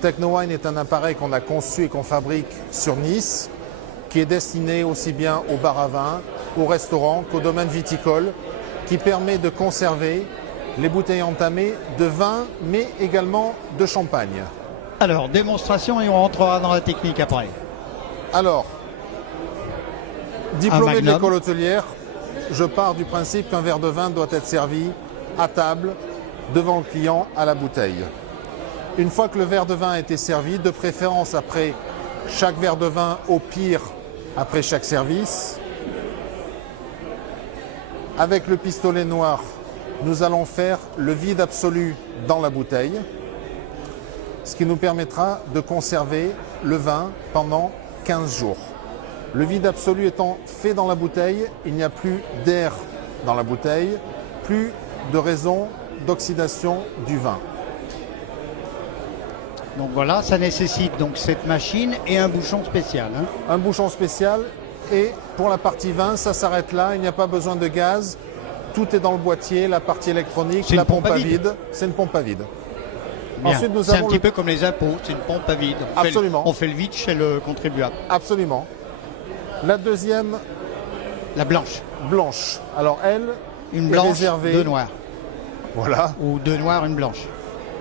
Technowine est un appareil qu'on a conçu et qu'on fabrique sur Nice, qui est destiné aussi bien aux bars à vin, aux restaurants qu'au domaine viticole, qui permet de conserver les bouteilles entamées de vin, mais également de champagne. Alors, démonstration et on rentrera dans la technique après. Alors, diplômé de l'école hôtelière, je pars du principe qu'un verre de vin doit être servi à table, devant le client, à la bouteille. Une fois que le verre de vin a été servi, de préférence après chaque verre de vin, au pire après chaque service, avec le pistolet noir, nous allons faire le vide absolu dans la bouteille, ce qui nous permettra de conserver le vin pendant 15 jours. Le vide absolu étant fait dans la bouteille, il n'y a plus d'air dans la bouteille, plus de raison d'oxydation du vin. Donc voilà, ça nécessite donc cette machine et un bouchon spécial. Hein. Un bouchon spécial, et pour la partie vin, ça s'arrête là, il n'y a pas besoin de gaz, tout est dans le boîtier, la partie électronique, la pompe à vide, c'est une pompe à vide. Ensuite, c'est un petit peu comme les impôts, c'est une pompe à vide. Absolument. On fait le vide chez le contribuable. Absolument. La deuxième, la blanche. Blanche. Alors elle, une blanche, réservée... deux noirs. Voilà. Ou deux noirs, une blanche.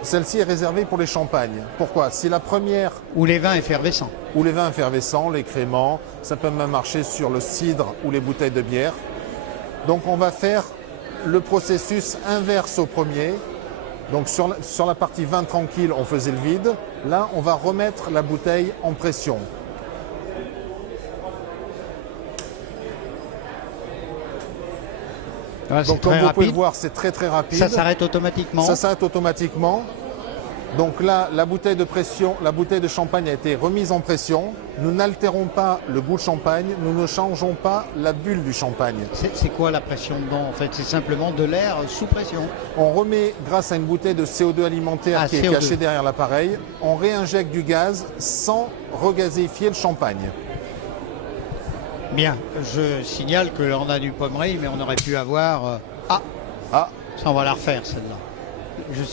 Celle-ci est réservée pour les champagnes. Pourquoi? Si la première... Ou les vins effervescents. Ou les vins effervescents, les créments. Ça peut même marcher sur le cidre ou les bouteilles de bière. Donc on va faire le processus inverse au premier. Donc sur la partie vin tranquille, on faisait le vide. Là, on va remettre la bouteille en pression. Ah, donc comme vous pouvez le voir, c'est très rapide. Ça s'arrête automatiquement. Ça s'arrête automatiquement. Donc là, la bouteille de pression, la bouteille de champagne a été remise en pression. Nous n'altérons pas le goût de champagne, nous ne changeons pas la bulle du champagne. C'est quoi la pression dedans en fait? C'est simplement de l'air sous pression. On remet, grâce à une bouteille de CO2 alimentaire qui est cachée derrière l'appareil, on réinjecte du gaz sans regazéifier le champagne. Bien, je signale que l'on a du Pommery, mais on aurait pu avoir... Ça on va la refaire celle-là. Je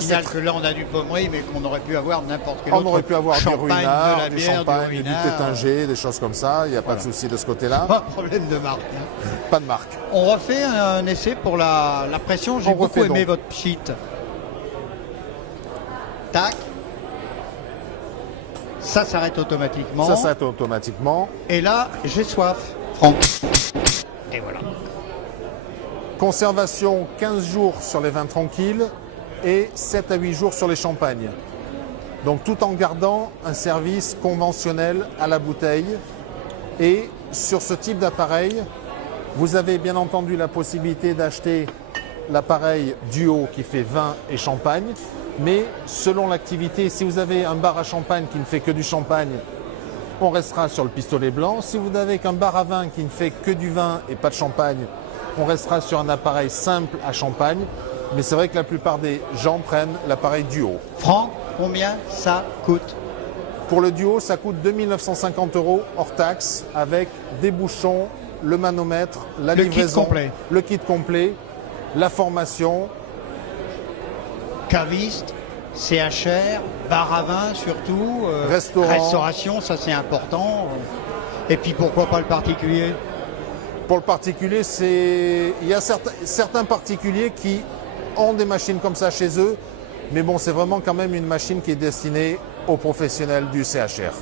signale que là on a du Pommery, mais qu'on aurait pu avoir n'importe quel autre. On aurait pu avoir du Ruinart, de la du bière, champagne, du Tétinger, des choses comme ça, il n'y a pas de souci de ce côté-là. Pas de problème de marque. Hein. Pas de marque. On refait un essai pour la pression, j'ai beaucoup aimé votre sheet. Tac. Ça s'arrête automatiquement. Ça s'arrête automatiquement. Et là, j'ai soif, Franck. Et voilà. Conservation 15 jours sur les vins tranquilles et 7 à 8 jours sur les champagnes. Donc tout en gardant un service conventionnel à la bouteille. Et sur ce type d'appareil, vous avez bien entendu la possibilité d'acheter l'appareil duo qui fait vin et champagne. Mais selon l'activité, si vous avez un bar à champagne qui ne fait que du champagne, on restera sur le pistolet blanc. Si vous n'avez qu'un bar à vin qui ne fait que du vin et pas de champagne, on restera sur un appareil simple à champagne. Mais c'est vrai que la plupart des gens prennent l'appareil duo. Franck, combien ça coûte? Pour le duo, ça coûte 2 950 € hors taxe, avec des bouchons, le manomètre, la livraison, le kit complet, la formation. Caviste, CHR, bar à vin surtout, restauration, ça c'est important. Et puis pourquoi pas le particulier? Pour le particulier, il y a certains particuliers qui ont des machines comme ça chez eux, mais bon, c'est vraiment quand même une machine qui est destinée aux professionnels du CHR.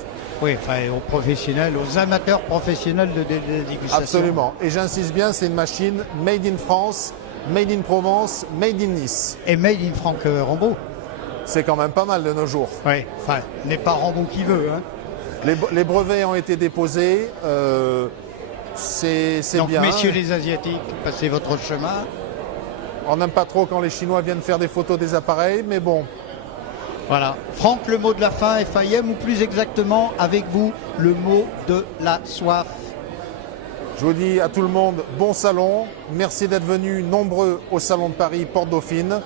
Oui, enfin aux professionnels, aux amateurs professionnels de dégustation. Absolument. Et j'insiste bien, c'est une machine made in France, made in Provence, made in Nice. Et made in Franck Rambaud. C'est quand même pas mal de nos jours. Oui, enfin, n'est pas Rambaud qui veut. Hein. Les brevets ont été déposés. C'est bien. Donc, messieurs les Asiatiques, passez votre chemin. On n'aime pas trop quand les Chinois viennent faire des photos des appareils, mais bon. Voilà. Franck, le mot de la fin, FAIM, ou plus exactement, avec vous, le mot de la soif. Je vous dis à tout le monde, bon salon. Merci d'être venus nombreux au Salon de Paris, Porte Dauphine.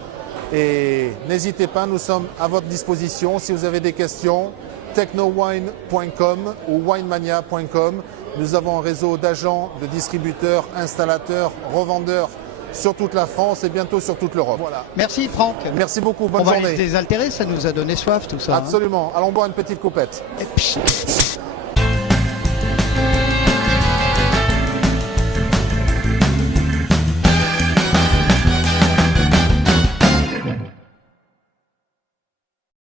Et n'hésitez pas, nous sommes à votre disposition. Si vous avez des questions, technowine.com ou winemania.com. Nous avons un réseau d'agents, de distributeurs, installateurs, revendeurs sur toute la France et bientôt sur toute l'Europe. Voilà. Merci Franck. Merci beaucoup, bonne journée. On va aller se désaltérer, ça nous a donné soif tout ça. Absolument, allons boire une petite coupette.